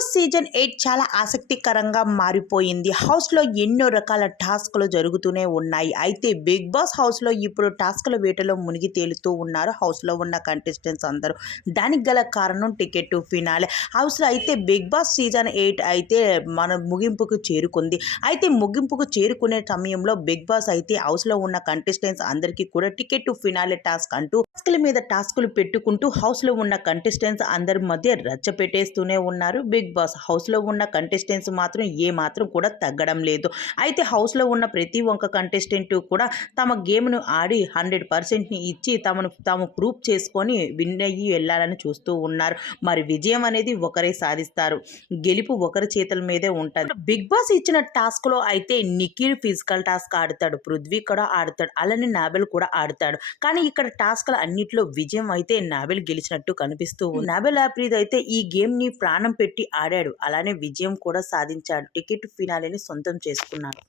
Boss season eight చాలా ఆసక్తికరంగా మారిపోయింది. హౌస్లో ఎన్నో రకాల టాస్క్లు జరుగుతూనే ఉన్నాయి. అయితే బిగ్ బాస్ హౌస్లో ఇప్పుడు టాస్క్ల వేటలో మునిగి తేలుతూ ఉన్నారు హౌస్లో ఉన్న కంటెస్టెంట్స్ అందరూ. దానికి గల కారణం టికెట్ ఫినాలే. హౌస్లో అయితే బిగ్ బాస్ సీజన్ ఎయిట్ అయితే మన ముగింపుకు చేరుకుంది. అయితే ముగింపుకు చేరుకునే సమయంలో బిగ్ బాస్ అయితే హౌస్లో ఉన్న కంటెస్టెంట్స్ అందరికీ కూడా టికెట్ టు ఫినాలే టాస్క్ అంటూ టాస్క్ల మీద టాస్కులు పెట్టుకుంటూ హౌస్లో ఉన్న కంటెస్టెంట్స్ అందరి మధ్య రచ్చ పెట్టేస్తూనే ఉన్నారు. బిగ్ బాస్ హౌస్లో ఉన్న కంటెస్టెంట్స్ మాత్రం ఏ మాత్రం కూడా తగ్గడం లేదు. అయితే హౌస్లో ఉన్న ప్రతి ఒక్క కంటెస్టెంట్ కూడా తమ గేమ్ను ఆడి హండ్రెడ్ పర్సెంట్ని ఇచ్చి తమను తాము ప్రూఫ్ చేసుకొని విన్ అయ్యి వెళ్ళాలని చూస్తూ ఉన్నారు. మరి విజయం అనేది ఒకరే సాధిస్తారు. గెలుపు ఒకరి చేతుల మీదే ఉంటుంది. బిగ్ బాస్ ఇచ్చిన టాస్క్లో అయితే నిఖిల్ ఫిజికల్ టాస్క్ ఆడతాడు. పృథ్వీ కూడా ఆడతాడు. అలానే నాబెల్ కూడా ఆడతాడు. కానీ ఇక్కడ టాస్క్ల అన్నింటిలో విజయం అయితే నాబెల్ గెలిచినట్టు కనిపిస్తూ ఉంది. నాబెల్ ఆప్రీద్ అయితే ఈ గేమ్ని ప్రాణం పెట్టి ఆడాడు. అలానే విజయం కూడా సాధించాడు. టికెట్ ఫినాలేని సొంతం చేసుకున్నాడు.